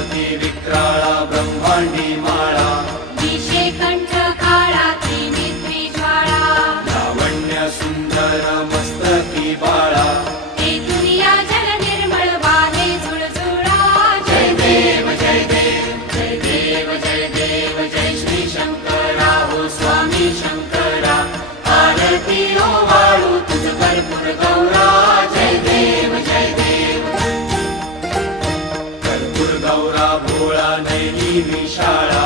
पार्वती विक्राळा ब्रह्मांडी माळा विषेकंठ काळा त्रिनेत्री ज्वाळा लावण्य सुंदर मस्तकी बाळा हे दुनिया जल निर्मळ वाहे झुळझुळा जय देव जय देव जय देव जय देव जय श्री शंकरा हो स्वामी शंकरा आरती ओ वाळू तुझ भरपूर गौरा जय देव जय देव भरपूर गौरा भोळा नैनी विशाळा